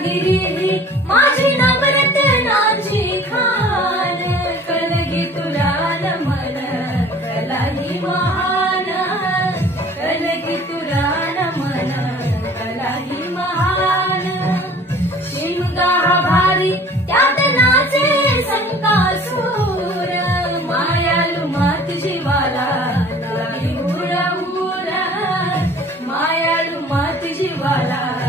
रत्नागिरी माझी नवरत्नाची खान, कलगी तुला नमन कलाही महान, कलगी तुला नमन कलाही महान. शिमगा भारी त्यात नाचे संकासूर, मायालू मात जीवाला लागी हुरहुर, मायालू मात जीवाला